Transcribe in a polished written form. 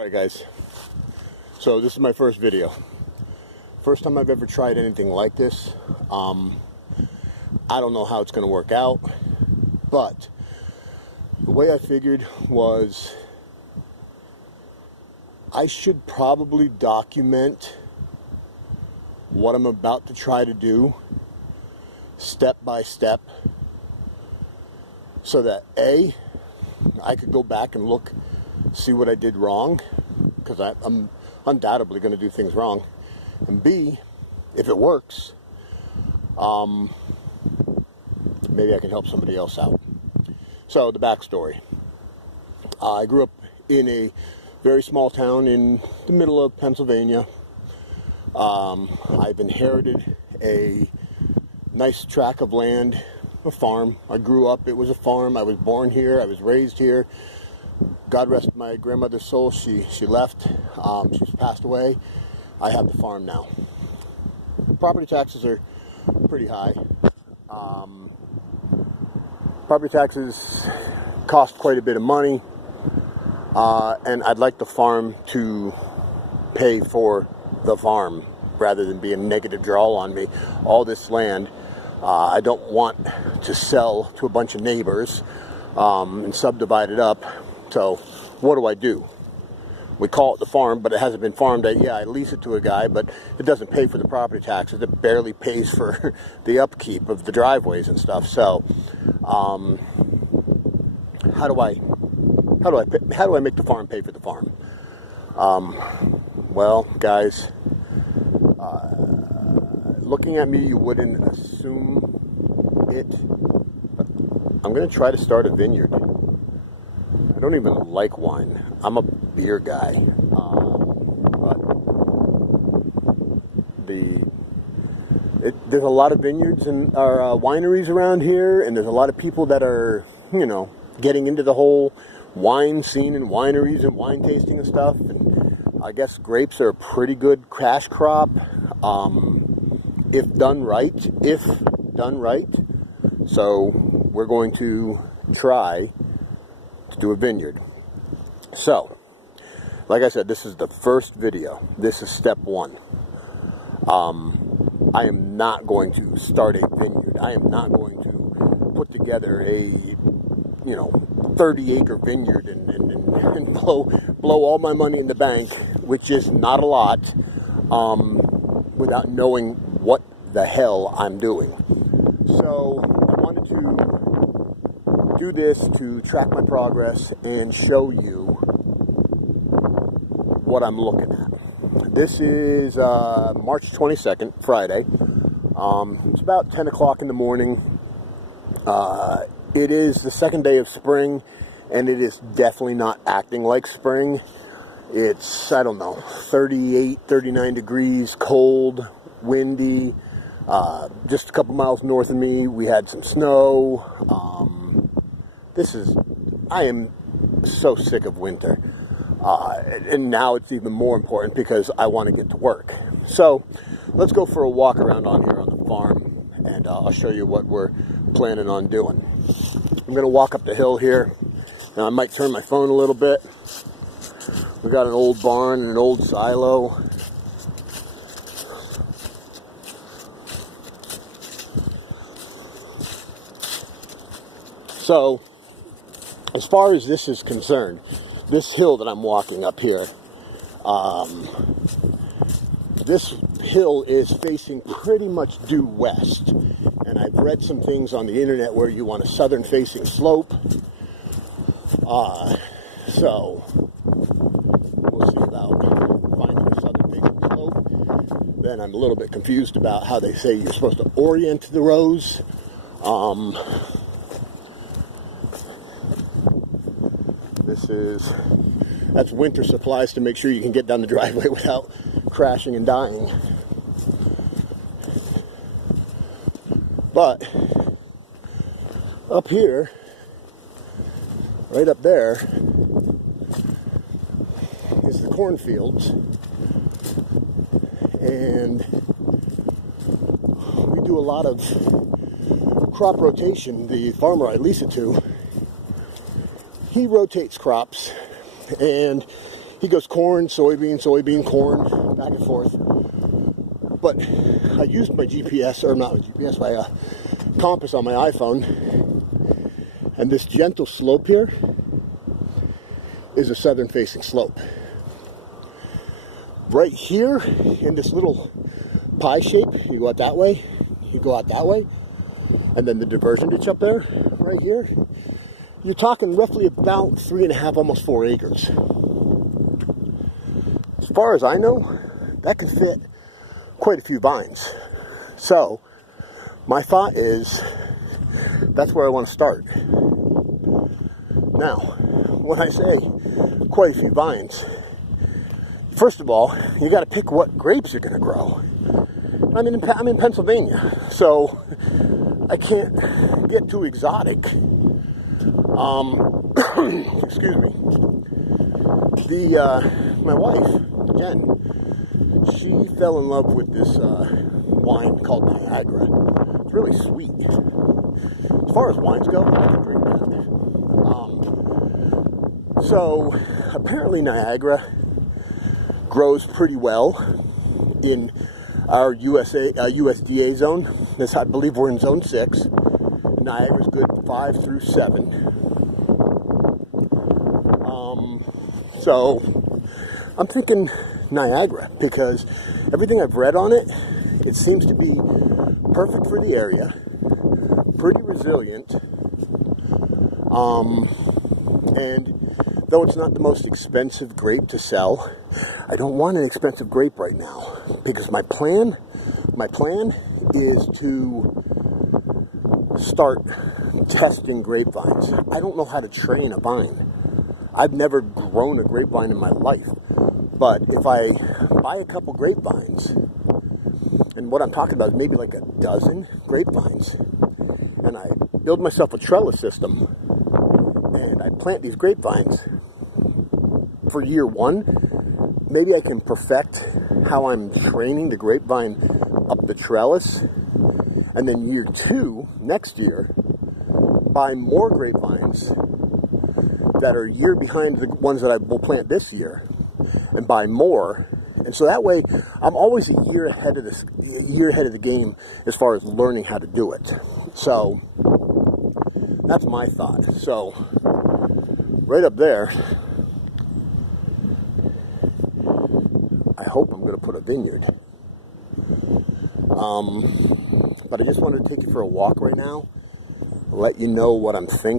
Alright guys, so this is my first video. First time I've ever tried anything like this. I don't know how it's going to work out, but the way I figured was I should probably document what I'm about to try to do step by step so that A, I could go back and look, see what I did wrong, because I'm undoubtedly going to do things wrong, and B, if it works, maybe I can help somebody else out. So the backstory. I grew up in a very small town in the middle of Pennsylvania. I've inherited a nice tract of land, a farm. I grew up, it was a farm. I was born here, I was raised here. God rest my grandmother's soul, she left, she's passed away. I have the farm now. Property taxes are pretty high. Property taxes cost quite a bit of money, and I'd like the farm to pay for the farm rather than be a negative draw on me. All this land, I don't want to sell to a bunch of neighbors and subdivide it up. So what do? We call it the farm, but it hasn't been farmed. Yeah, I lease it to a guy, but it doesn't pay for the property taxes. It barely pays for the upkeep of the driveways and stuff. So, how do I make the farm pay for the farm? Well, guys, looking at me, you wouldn't assume it. But I'm going to try to start a vineyard. I don't even like wine. I'm a beer guy. But there's a lot of vineyards and wineries around here, and there's a lot of people that are, getting into the whole wine scene and wineries and wine tasting and stuff. And I guess grapes are a pretty good cash crop, if done right. So we're going to try to do a vineyard. So, like I said, this is the first video. This is step one. I am not going to start a vineyard. I am not going to put together a 30-acre vineyard and blow all my money in the bank, which is not a lot, without knowing what the hell I'm doing. So I wanted to do this to track my progress and show you what I'm looking at. This is March 22nd, Friday. It's about 10 o'clock in the morning. It is the second day of spring, and it is definitely not acting like spring. It's, 38, 39 degrees, cold, windy. Just a couple miles north of me, we had some snow. I am so sick of winter. And now it's even more important because I want to get to work. So let's go for a walk around on here on the farm, and I'll show you what we're planning on doing. I'm going to walk up the hill here. Now I might turn my phone a little bit. We got an old barn and an old silo. So, as far as this is concerned, this hill that I'm walking up here, this hill is facing pretty much due west. And I've read some things on the internet where you want a southern facing slope. So, we'll see about finding a southern facing slope. Then I'm a little bit confused about how they say you're supposed to orient the rows. That's winter supplies to make sure you can get down the driveway without crashing and dying. But up here, right up there, is the cornfields, and we do a lot of crop rotation. The farmer I lease it to, he rotates crops, and he goes corn, soybean, soybean, corn, back and forth. But I used my GPS, or not my GPS, my compass on my iPhone, and this gentle slope here is a southern facing slope. Right here in this little pie shape, you go out that way, you go out that way, and then the diversion ditch up there, right here, you're talking roughly about 3.5, almost 4 acres. As far as I know, that can fit quite a few vines. So my thought is that's where I want to start. Now, when I say quite a few vines, first of all, you got to pick what grapes you're going to grow. I'm in Pennsylvania, so I can't get too exotic. Excuse me. My wife, Jen, she fell in love with this wine called Niagara. It's really sweet. As far as wines go, I can drink that. So apparently Niagara grows pretty well in our USDA zone. This, I believe we're in zone 6. Niagara's good 5 through 7. So I'm thinking Niagara because everything I've read on it, it seems to be perfect for the area, pretty resilient, and though it's not the most expensive grape to sell, I don't want an expensive grape right now because my plan is to start testing grapevines. I don't know how to train a vine. I've never grown a grapevine in my life, but if I buy a couple grapevines, and what I'm talking about is maybe like a dozen grapevines, and I build myself a trellis system, and I plant these grapevines for year 1, maybe I can perfect how I'm training the grapevine up the trellis, and then year 2, next year, buy more grapevines that are a year behind the ones that I will plant this year, and buy more. And so that way, I'm always a year ahead of the game as far as learning how to do it. So that's my thought. So right up there, I hope I'm going to put a vineyard. But I just wanted to take you for a walk right now, let you know what I'm thinking.